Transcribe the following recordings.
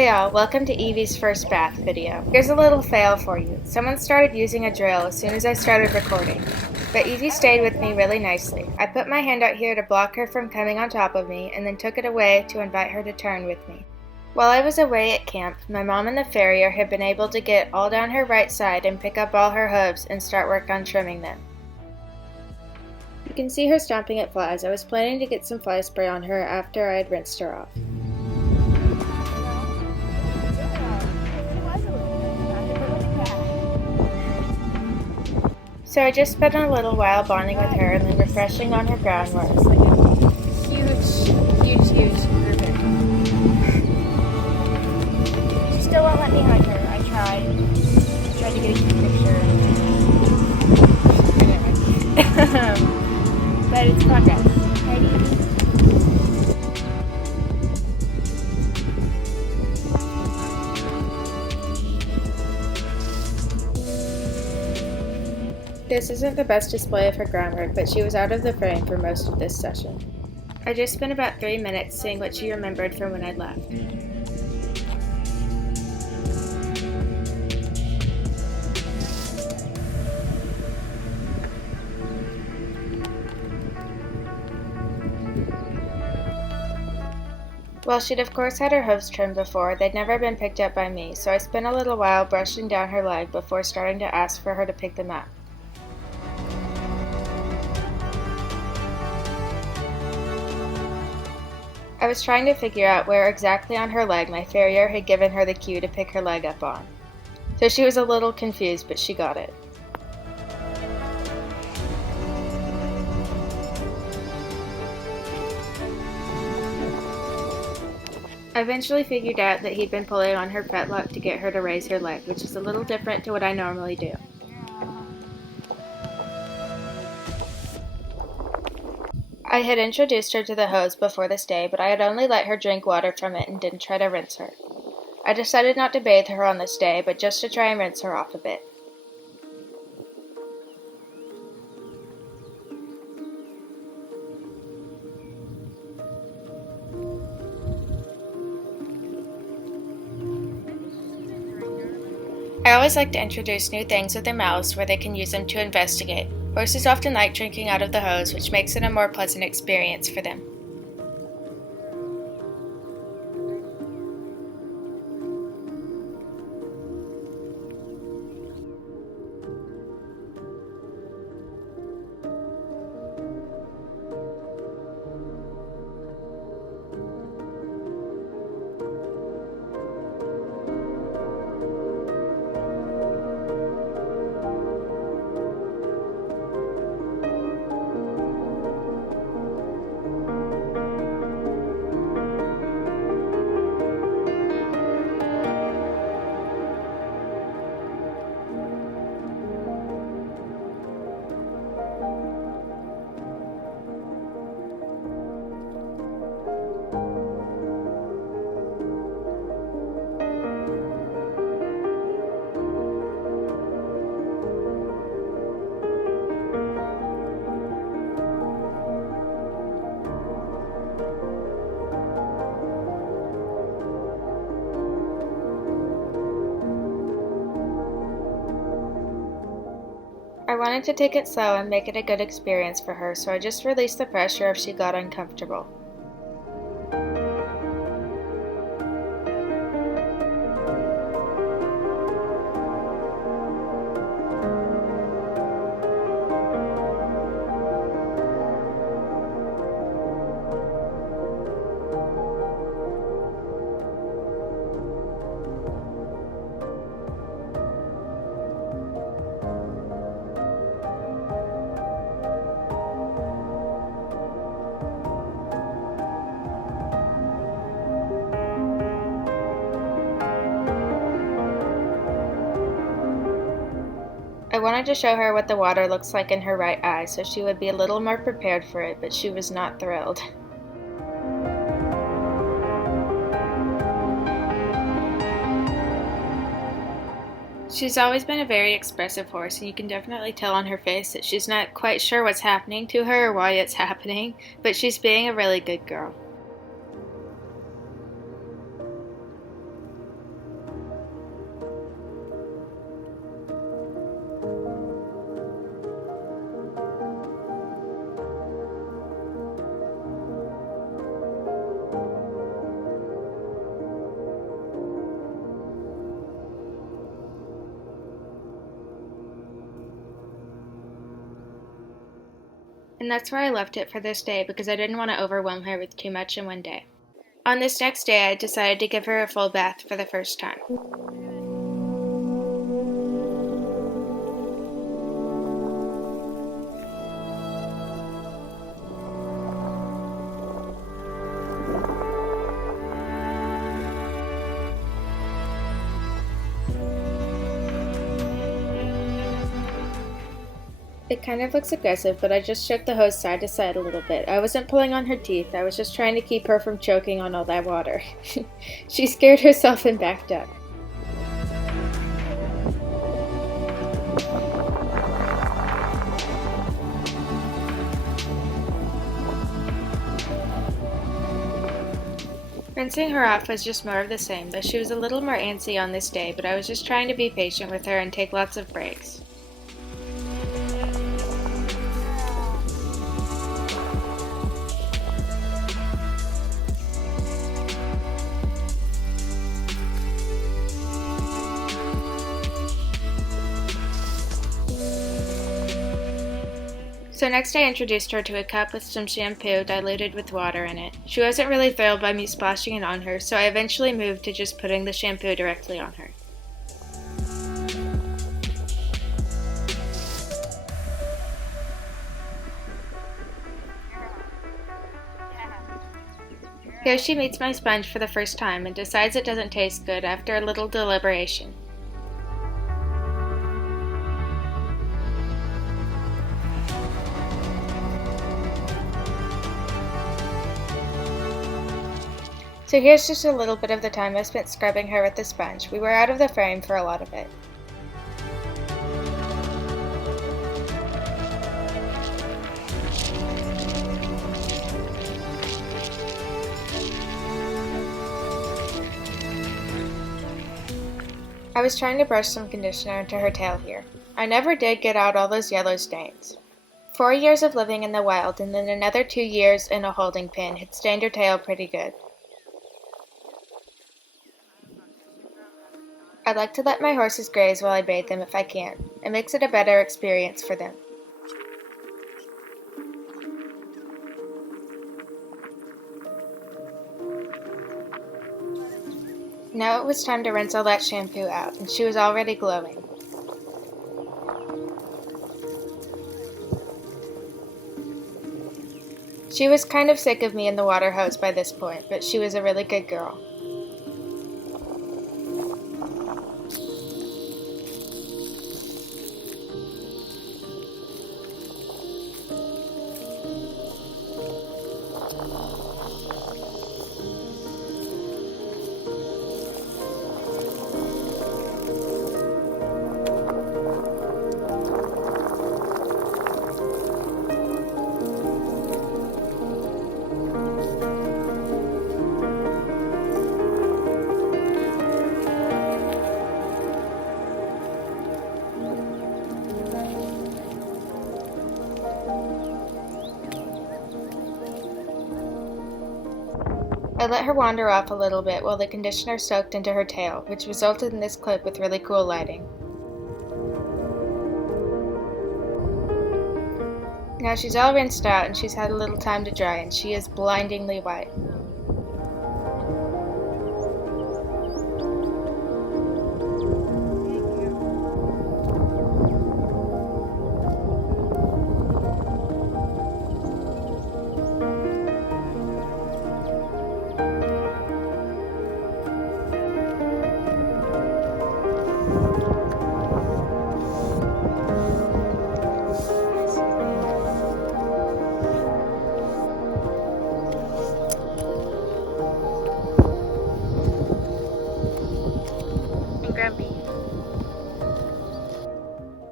Hey all, welcome to Evie's first bath video. Here's a little fail for you. Someone started using a drill as soon as I started recording, but Evie stayed with me really nicely. I put my hand out here to block her from coming on top of me and then took it away to invite her to turn with me. While I was away at camp, my mom and the farrier had been able to get all down her right side and pick up all her hooves and start work on trimming them. You can see her stomping at flies. I was planning to get some fly spray on her after I had rinsed her off. So I just spent a little while bonding with her and then refreshing on her groundwork. It's like a huge improvement. She still won't let me hug her. I tried to get a cute picture. But it's progress. Right, Evie? This isn't the best display of her groundwork, but she was out of the frame for most of this session. I just spent about 3 minutes seeing what she remembered from when I'd left. While she'd of course had her hooves trimmed before, they'd never been picked up by me, so I spent a little while brushing down her leg before starting to ask for her to pick them up. I was trying to figure out where exactly on her leg my farrier had given her the cue to pick her leg up on. So she was a little confused, but she got it. I eventually figured out that he'd been pulling on her fetlock to get her to raise her leg, which is a little different to what I normally do. I had introduced her to the hose before this day, but I had only let her drink water from it and didn't try to rinse her. I decided not to bathe her on this day, but just to try and rinse her off a bit. I always like to introduce new things with their mouths where they can use them to investigate. Horses often like drinking out of the hose, which makes it a more pleasant experience for them. I wanted to take it slow and make it a good experience for her, so I just released the pressure if she got uncomfortable. I wanted to show her what the water looks like in her right eye so she would be a little more prepared for it, but she was not thrilled. She's always been a very expressive horse, and you can definitely tell on her face that she's not quite sure what's happening to her or why it's happening, but she's being a really good girl. And that's where I left it for this day because I didn't want to overwhelm her with too much in one day. On this next day, I decided to give her a full bath for the first time. It kind of looks aggressive, but I just shook the hose side to side a little bit. I wasn't pulling on her teeth, I was just trying to keep her from choking on all that water. She scared herself and backed up. Rinsing her off was just more of the same, though she was a little more antsy on this day, but I was just trying to be patient with her and take lots of breaks. So next I introduced her to a cup with some shampoo diluted with water in it. She wasn't really thrilled by me splashing it on her, so I eventually moved to just putting the shampoo directly on her. Here she meets my sponge for the first time and decides it doesn't taste good after a little deliberation. So here's just a little bit of the time I spent scrubbing her with the sponge. We were out of the frame for a lot of it. I was trying to brush some conditioner into her tail here. I never did get out all those yellow stains. 4 years of living in the wild and then another 2 years in a holding pen had stained her tail pretty good. I like to let my horses graze while I bathe them if I can. It makes it a better experience for them. Now it was time to rinse all that shampoo out, and she was already glowing. She was kind of sick of me in the water hose by this point, but she was a really good girl. I let her wander off a little bit while the conditioner soaked into her tail, which resulted in this clip with really cool lighting. Now she's all rinsed out and she's had a little time to dry, and she is blindingly white.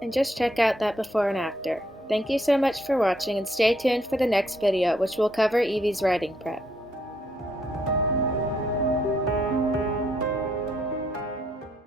And just check out that before and after. Thank you so much for watching, and stay tuned for the next video, which will cover Evie's riding prep.